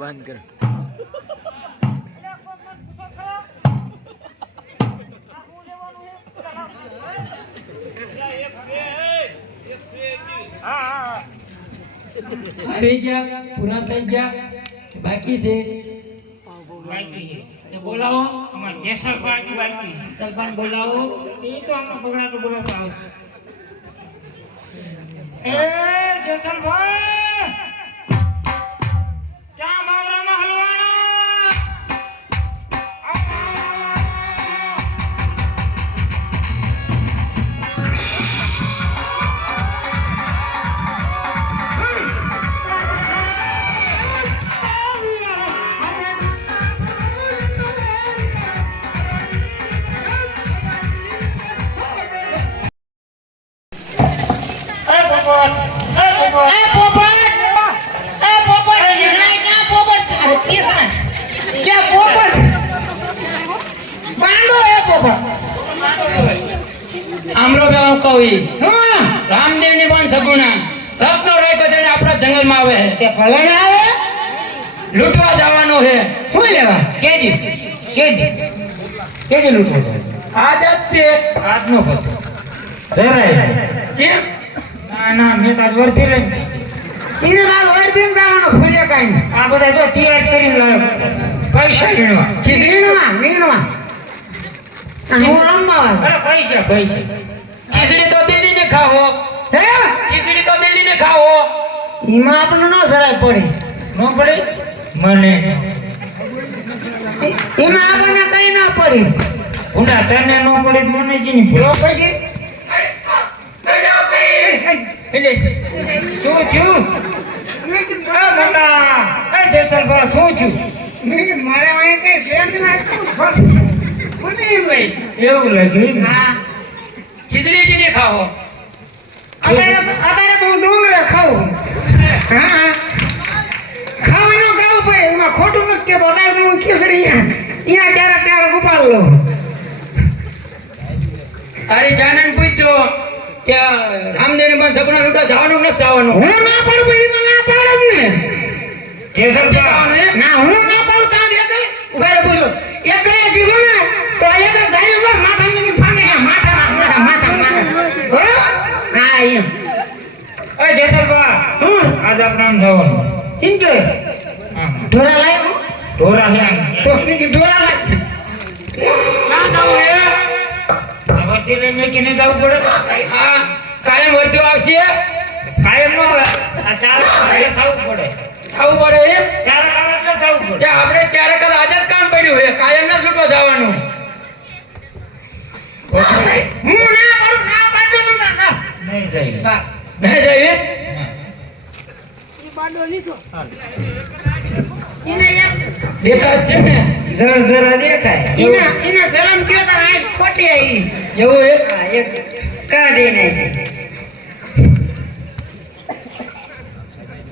બંધ કર. આવી ગયા પૂરા થઈ ગયા બાકી છે એ બોલાવો જેસલભાઈ બાકી સરપંચ બોલાવો એ તો આપણે બગડાનો બોલાવતો આવશે એ જેસલભાઈ ચા બાવરામાં હલવાના આમરો ગામ કવિ રામદેવ ની પણ સગુણા રત્નો રાય કદે આપણા જંગલ માં આવે તે ભલે ને આવે લૂંટવા જવાનું છે શું લેવા કેજી લૂંટવો આજ જ તે આજનો પતો જરાય જેમ ના મેં તાજ વર્તી લઈ ઈને દાદ વર દિન જવાનો ફૂલે કાઈ આ બધા જો તૈયાર કરીને લાવ્યો પૈસા ગણવા મીણવા અને હું રમવા અરે પૈસા ખીચડી તો દિલ્હી ને ખાવો હે ખીચડી તો દિલ્હી ને ખાવો ઈમાં આપણને ન જરાય પડી ન પડી મને ઈમાં આપણને કઈ ન પડી ઉડા તને ન પડી તો મને જી નહીં તો પછી એટલે શું થયું મોટા એ જેસલભા શું થયું મારે અહીં કઈ શેર ના મને એમ ભાઈ એવું લાગ્યું હા ખીચડી જી ને ખાવો અત્યારે તો હું ડુંગરે ખાઉં હા ખાવાનું ખાવું ભાઈ એમાં ખોટું નથી કેતો અત્યારે તો હું ખીચડી અહીંયા ત્યારે ઉપાડ લો તારી જાનન પૂછજો કે રામદેવ ને પણ સગુણા લૂંટવા જવાનું નથી જવાનું હું ના પાડું ભાઈ તો ના પાડે જ ને જેસલભા ના હું ના પાડું ત્યાં એક ઉભા રે બોલો એક કીધું ને તો એક ધાર્યું તો માથા મેં ફાને ગયા માથા હો હા એમ એ જેસલભા હું આજ આપણે આમ જવાનું ઇન્જો હા ઢોરા લાયો ઢોરા છે આમ તો મેં ઢોરા લાય ના જવું હે વર્તી લઈને મેકીને જવું પડે હા કાયમ વર્ત્યો આવશે કાયમ નો આવે આ ચાર કાયમ થવું પડે ખાવું પડે એમ ચાર કામ એટલે થવું પડે કે આપણે ક્યારેક આજ જ કામ કર્યું છે કાયમ ના લૂંટવા જવાનું હું ના પાડતો તમને ના નહીં જાય નહીં જઈએ ઈને એક દેખાય છે ને જરા દેખાય ઈને જલમ કયો તો આજ ખોટી આવી એવું હે એક કાઢી નાખી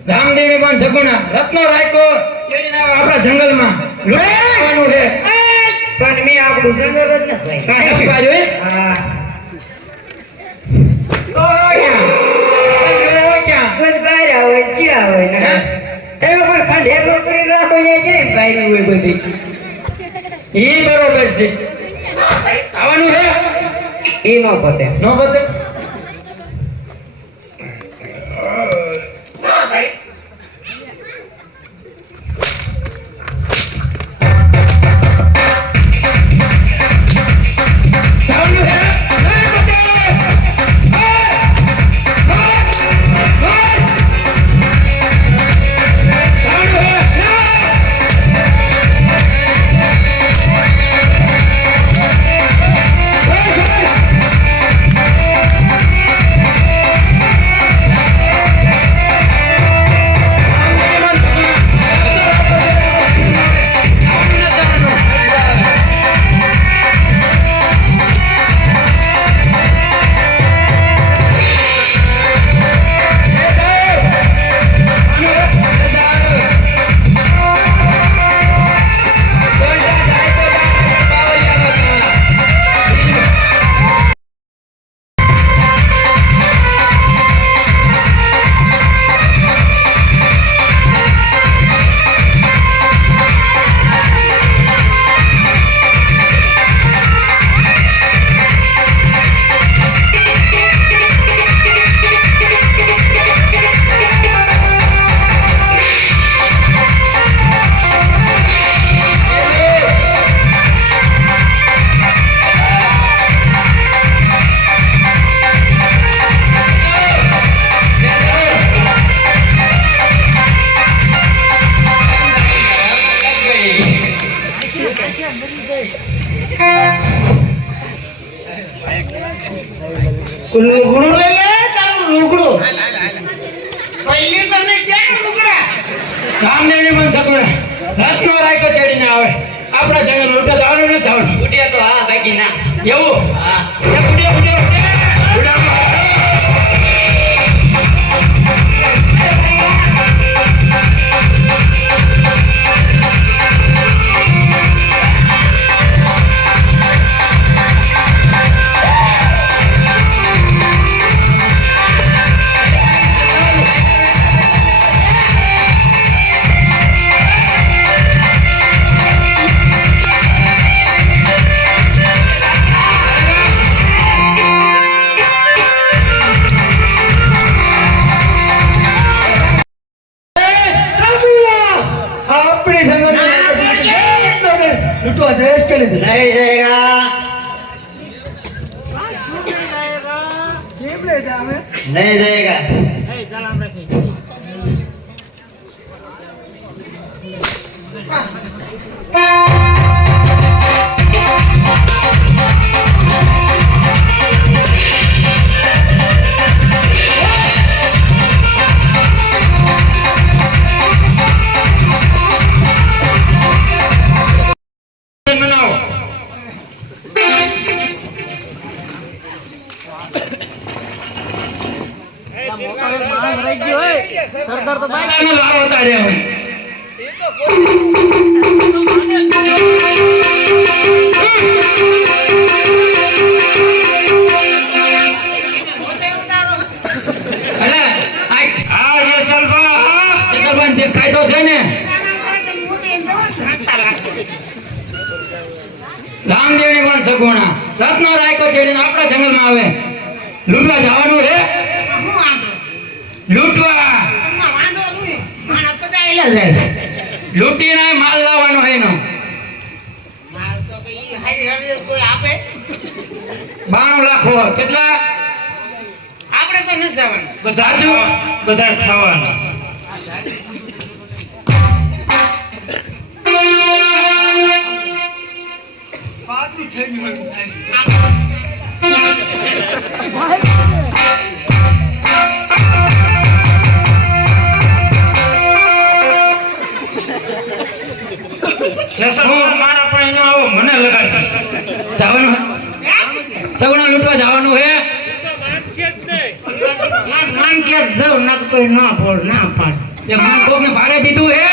રામદેવ ની પણ સગુણા રત્નો રાયકો કેડીને આવે આપણા જંગલમાં લૂંટવાનું છે પણ મેં આપણું જંગલ જ નથી બાજુ હે હા તો ક્યાં કોઈ બહાર આવે જ્યાં હોય ને એમાં પણ ખંડેરો કરી રાખો એ કેમ બહાર હોય બધી ઈ બરોબર છે આવવાનું છે એ નો પતે નો બતે લુગડું લઈ લે તારું લુગડું પહેલી તને ક્યાં લુગડા રામદેવની મન સગુણા રત્નો રાયકો તેડીને આવે આપણા જંગલ લૂંટા જવાનું ને જવાનું ઉડ્યા તો હા બાકી ના એવું હા लुटवा श्रेष्ठ के लिए नहीं जाएगा नहीं जाएगा બનાવો સરદાર તો બાઈકનો લાવો તારે હવે અલે આ યશલભાઈ દેખાય તો છે ને રામદેવની પણ સગુણા રત્નો રાયકો ચડીને આપણા જંગલમાં આવે લૂંટવા જવાનું હે લૂંટવા લૂંટીને માલ લાવવાનો હે એનો 92 લાખ કેટલા આપણે તો નથી જવાનું બધા ખાવાના મારા પણ એનો આવો મને લગાડતા જવાનું હે સગુણા લૂંટવા જવાનું હે મન કે જાવ નકતો ના બોલ ના પાડ એ મન કોકને ભાડે દીધું હે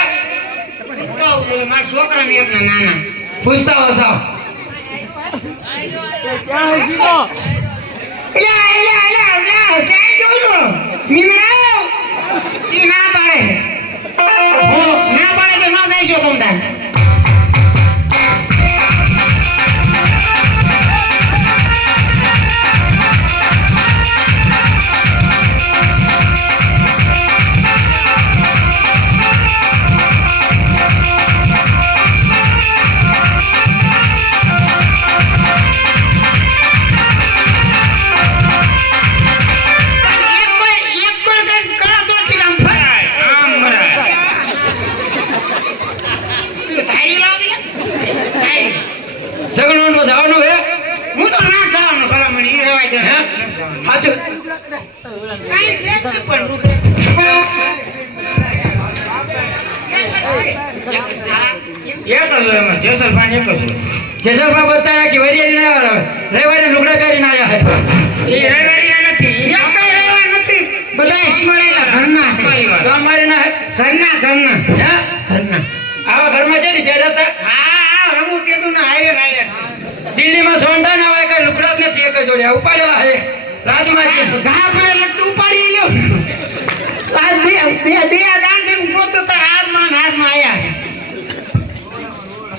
મારા છોકરાને એક નાના પૂછતા હો ના પાડે કે ન દઈશો તમ તાર સગુણા લૂંટવા જવાનું હે હું તો ના જવાનું ભલામણ ઈ રવાય દે હે સાચું કાઈ શ્રેષ્ઠ પણ જેસલભાઈ બતાવ્યા કે વરિયાળી ના આવે રવિવારે લુગડા પહેરીને આવ્યા હે એ રવિવારી નથી એક કઈ રહેવા નથી બધા શિવડેલા ઘરના સોમવારે ના હે ઘરના ઘરના હે ઘરના આવા ઘરમાં છે ને બે જતા હા રમુ તેતું ના હારે દિલ્હીમાં સોંડા ના હોય કઈ લુગડા જ નથી એક જોડે ઉપાડેલા હે રાજમાં ઘા પર લટ્ટુ ઉપાડી લ્યો આજ બે દાન દે ગોતો તાર હાથમાં આયા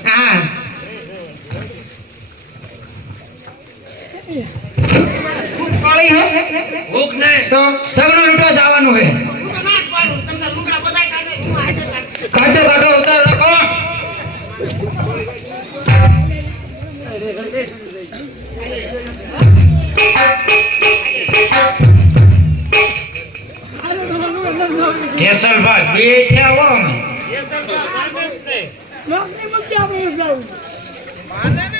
હા પાળી હે ભૂખ નહીં તો સગુણા લૂંટવા જવાનું હે હું તો ના જ પાડું તમને લુગડા બધાય કાઢે હું આજે કાઢો કાઢો ઉતાર રાખો જેસલભાઈ બે થયા હો અમે નોકરી મૂકી આપણે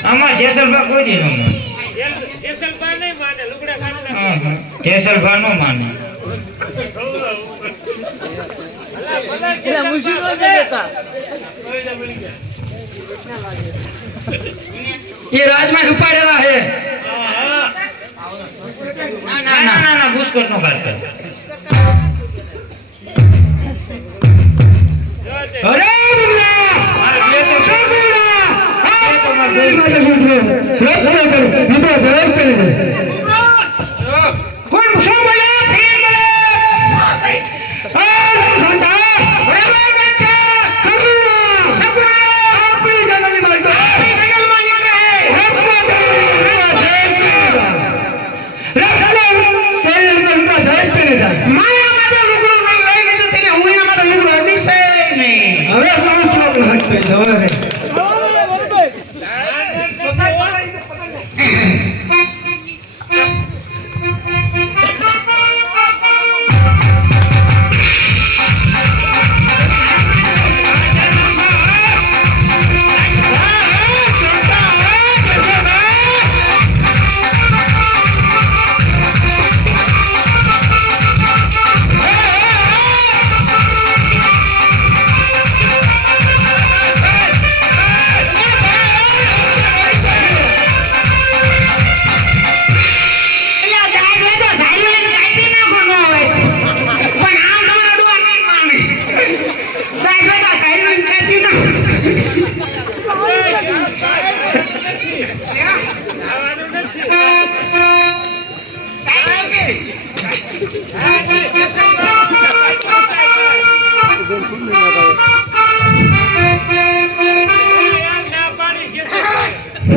અમાર જેસલભા કોઈ દી ન માને. જેસલભા નહીં માને લુગડા કાઢતા હા, હા. જેસલભા નો માને. એ રાજમાં ઉપાડેલા હે ના ના ના ના બુસ્કોટ નો કાઢતા. અરે બુલા મારે બે તો સગુણા બે તો મારે જોઈ. મારા મિત્રો રત્ન કરે વિપો ધરાવ કરે કોણ શું બોલે ફેર બોલે આ સંતા બરાબર બચ્ચા સગુણા આપણી જંગલની માલિક આપણી જંગલમાં નીકળે રત્ન કરે મારા માથે લુગડું લઈ લીધું તેને હું એના માથે લુગડું અડીશે નહીં હવે સમજ હટ પે જવા દે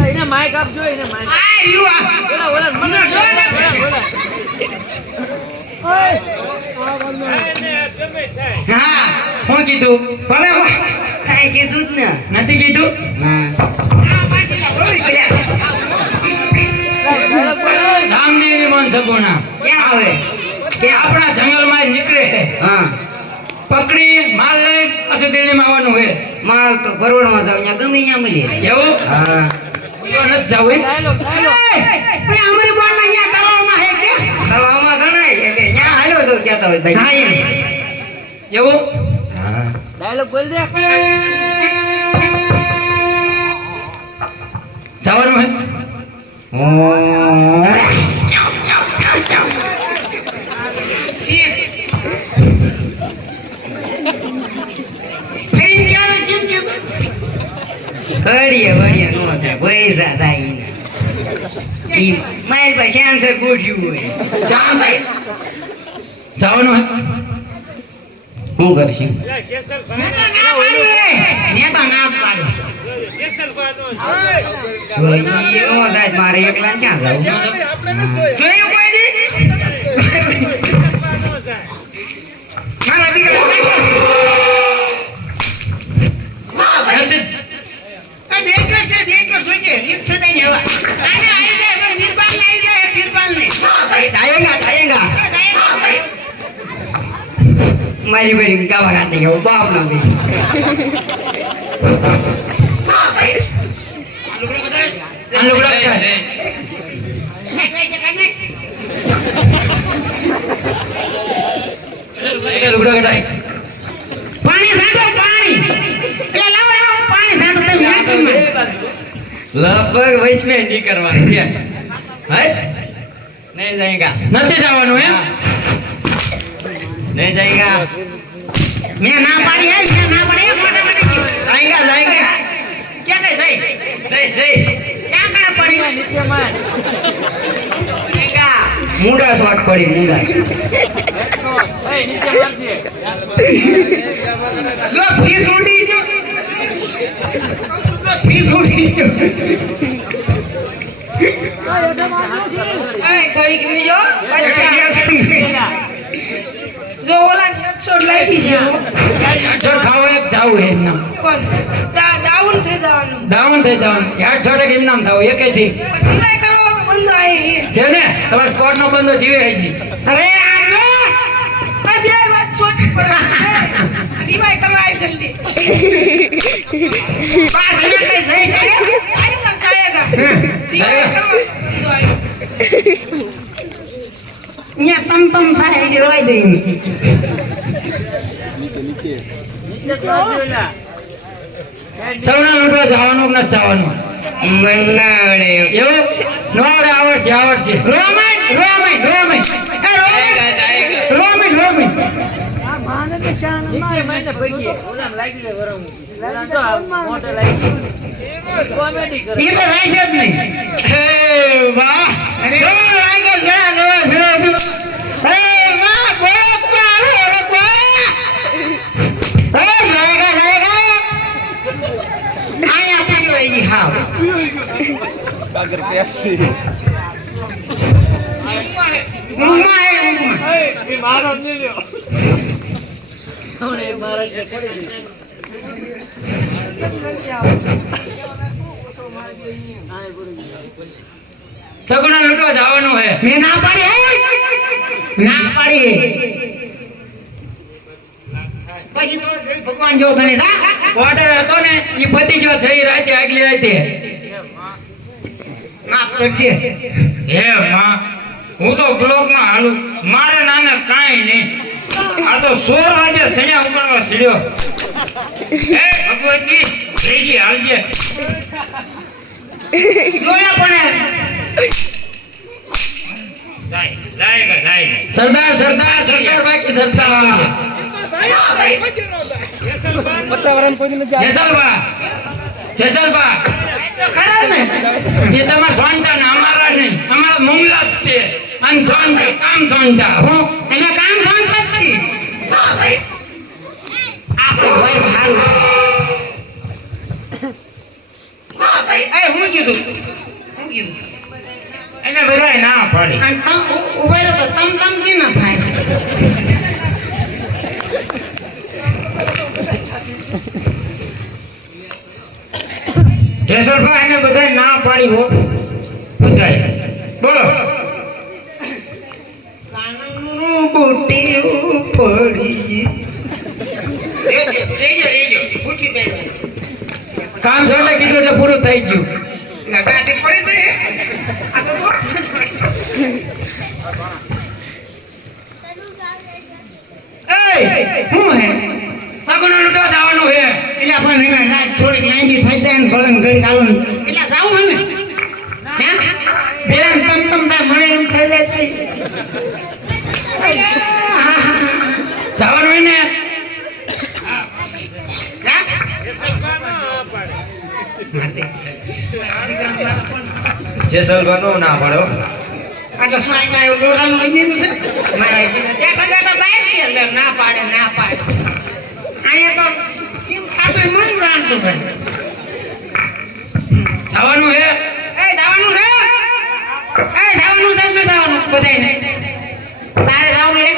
એને માઈક આપજો એને માઈક શું કીધું કાંઈ કીધું જ ને નથી કીધું રામદેવની મન સગુણા ક્યાં આવે કે આપણા જંગલમાં નીકળે છે હા પકડી માલ લઈ પાછું દિલ્હીમાં આવવાનું હે માલ તો ભરવાડમાં જાવ ત્યાં ગમે ત્યાં મળી એવું હા તો નથી જવું એમ? અમારી બોલમાં અહીંયા તળાવમાં હે કે તળાવમાં ગણાય એટલે ત્યાં હાલ્યો તો કહેતા હોય ભાઈ હા એવું હા ડાયલોગ બોલ દે જવાનું હે કડીએ વડીએ નો થાય પૈસા થાય ઈને. ઈ મારી પાસે આન્સર ગોઠ્યું હોય ચાલ થાય જવાનું હે શું કરશું જેસલભા મેં તો ના પાડી જેસલભા નો ઈ નો થાય મારે એકલા ક્યાં જાવું જોયું કોઈ દી જેસલભા નો જાય મારા દીકરા નથી દેખર છે દેખર જોજે રીત થતા ને હવા આને આવી જાય પણ વીરપાલ ને આવી જાય વીરપાલ ને જાયેગા મારી બેડી ગાવા ગાતે ગયો બાપ ના ભાઈ આ લુગડા કઢાય. એ લુગડા કઢાય. પાણી સાંડો પાણી એટલે લાવો એમાં હું પાણી સાંડો તમે लगभग वैस में नहीं करवाना है नहीं जाएगा નથી જવાનું એમ नहीं जाएगा મેં ના પાડી હે મેં ના પાડી હે મોટા મોટી जाएगा जाएगा ક્યાં કઈ સહી सही सही ક્યાં કણે પડી નીચે માં जाएगा મુંડા શોટ પડી મુંડા એ નીચે મારજે જો ફીસ ઉડી જો ફીસ ઉડી જો ઘડીક બીજો પછી જો ઓલા છોડ લાગી છે જો ખાવા એક જાવું હે એમ નામ કોણ ડાઉન થઈ જવાનું ડાઉન થઈ જવાનું યાર છોડે એમ નામ થાવ એકેથી પણ સિવાય કરો બંધ આવી છે ને તમારા સ્કોટ નો બંધો જીવે છે અરે આજો આ બે વાત છોડ રિવાય કરવા આવી જલ્દી પાસ ને કઈ સહી છે આયુ ના ખાયેગા દિવાળી કરવા બંધો આવ્યો. અહીંયા તમ તમ થાય છે રોઈ દઈ નીચે પાછી ઓલા. સગુણા લૂંટવા જવાનું કે નથી જવાનું? મનાવડે એવું નો આવડે? આવડશે રોમન રોમન રોમન એ રોમન રોમન નીચે મારીને પૈકી. ઓલાને લાગી જાય વરમ. ઓલાને તો આ મોઢે લાગી ગયું. કોમેડી કરે. એ તો જાય છે જ નહીં હે વાહ અરે ઓ લાગો છે લો હે વાહ બોત પાલો રે વાહ હે લાગા આયા પડી હોય જી હાવ ઉમ્મા હે ઉમ્મા એ મારો નહીં લ્યો. હમણે એ મારા જે પડી ગઈ. સગુણા લૂંટવા જવાનું હે. મેં ના પાડી હે ના પાડી પછી તો ભગવાન જો ગણેશ હા ઓર્ડર હતો ને એ પતિ જો જઈ રાતે આગલી રાતે. માફ કરજે હે માં, હું તો બ્લોકમાં હાલું, મારે નાને કાંઈ નહીં. આ તો 16 વાગે સણ્યા ઉપાડવા સીડ્યો. હે ભગવતી, જયજી આવજે. જોયા પણ જાય. સરદાર બાકી સરદાર જેસલબા તો ખરા ને એ તમારા સોંટા ને અમારા નહીં, અમારા મુંગલા જ છે. અને સોંટા કામ સોંટા હું અમે કામ સમજ નથી આપણો ભાઈ સારું એ હું કીધું એને બધાય ના પાડી. અને તમ ઉભા રહ્યો તો તમ જી ના થાય જેસલભાઈ એને બધાય ના પાડી હો. બધાય બોલો કાનનું બુટીયું પડી રેજો બુટી બેન કામ સોંટા કીધું એટલે પૂરું થઈ ગયું. ગાડી પડી જાય આ તો એ હું હે સગુણા લૂંટવા જવાનું હે. એટલે આપણે એના રાત થોડીક લાંબી થઈ જાય ને ભલે ઘડી આવું એટલે જાવું હે ને બેન તમ થાય મને એમ થઈ જાય જવાનું હોય ને જેસલભાઈ નો ના પડો એટલે શું આ કાંઈ લોટાનું લઈ ગયેલું છે મારા બેઠા બહાર કે એટલે ના પાડે અહીંયા તો કેમ ખાતો મન રાંધતું ભાઈ જવાનું હે. જવાનું છે ને જવાનું બધાયને તારે જવાનું રે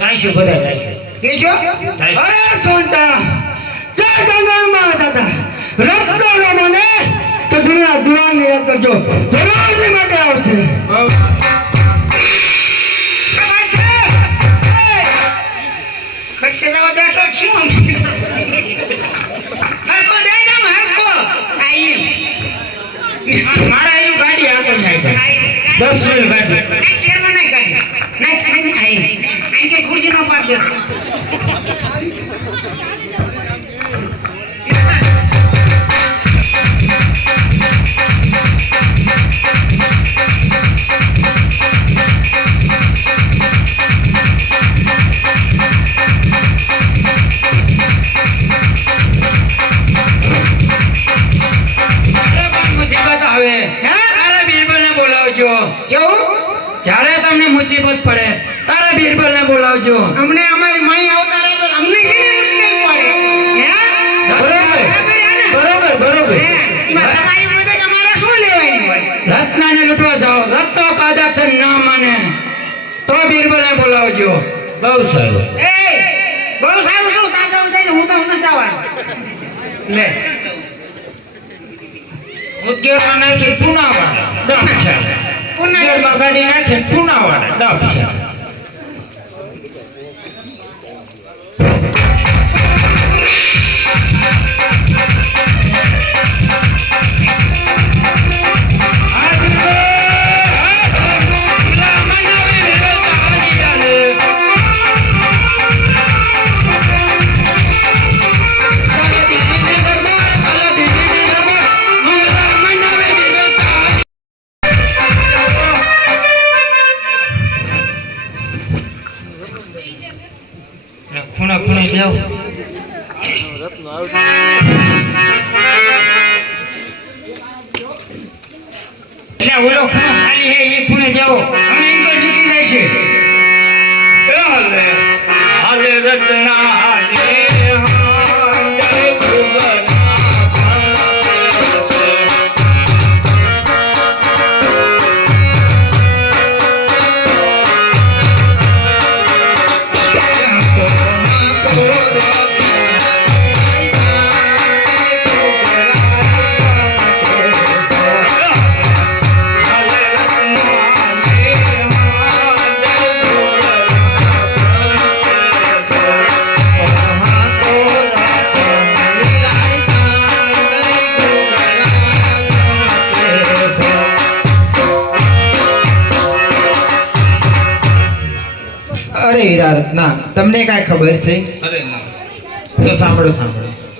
જાઈશું, બધા જાઈશું. કેશો અરે સોંટા જય ગંગામાં દાદા રક્ત નો મને તો દુનિયા યાદ કરજો ધર્મની માટે આવશે ખર્ચે જવા બેઠો છું હરકો બે જામ હરકો આઈ મારા એનું ગાડી આગળ જાય. 10 વેલ ગાડી. નહીં કેમ નહીં કાઢી નહીં આઈ કે ખુરશી નો પાડ દે મુસીબત આવે તારે બીરબલને બોલાવજો. કેવું જ્યારે તમને મુસીબત પડે તારે બીરબલને બોલાવજો. અમને અમારી માઈ આવતા રહે તો અમને છે ને મુશ્કેલ પડે હે બરોબર. હે એમાં તમારી મદદ અમારે શું લેવાની હોય રત્નાને લૂંટવા જાઓ, રત્નો કાદાક્ષર ના માને તો બીરબલને બોલાવજો. બહુ સારું. એ બહુ સારું શું તાજા જાય હું તો ન જવાનું લે ઉદ્યોગમાં નાખી ટૂણાવાળા ડબછા. ઉદ્યોગમાં ગાડી નાખી ટૂણાવાળા ડબછા. એટલે ઓલો ખૂણો ખાલી હે એ ખૂણે બેહો અમે એમ તો નીકળી જાય છે હાલે હાલે રત્ના હાલે હાલે ગુગના અરે વીરા રત્ના તમને કાંઈ ખબર છે અરે ના તો સાંભળો સાંભળો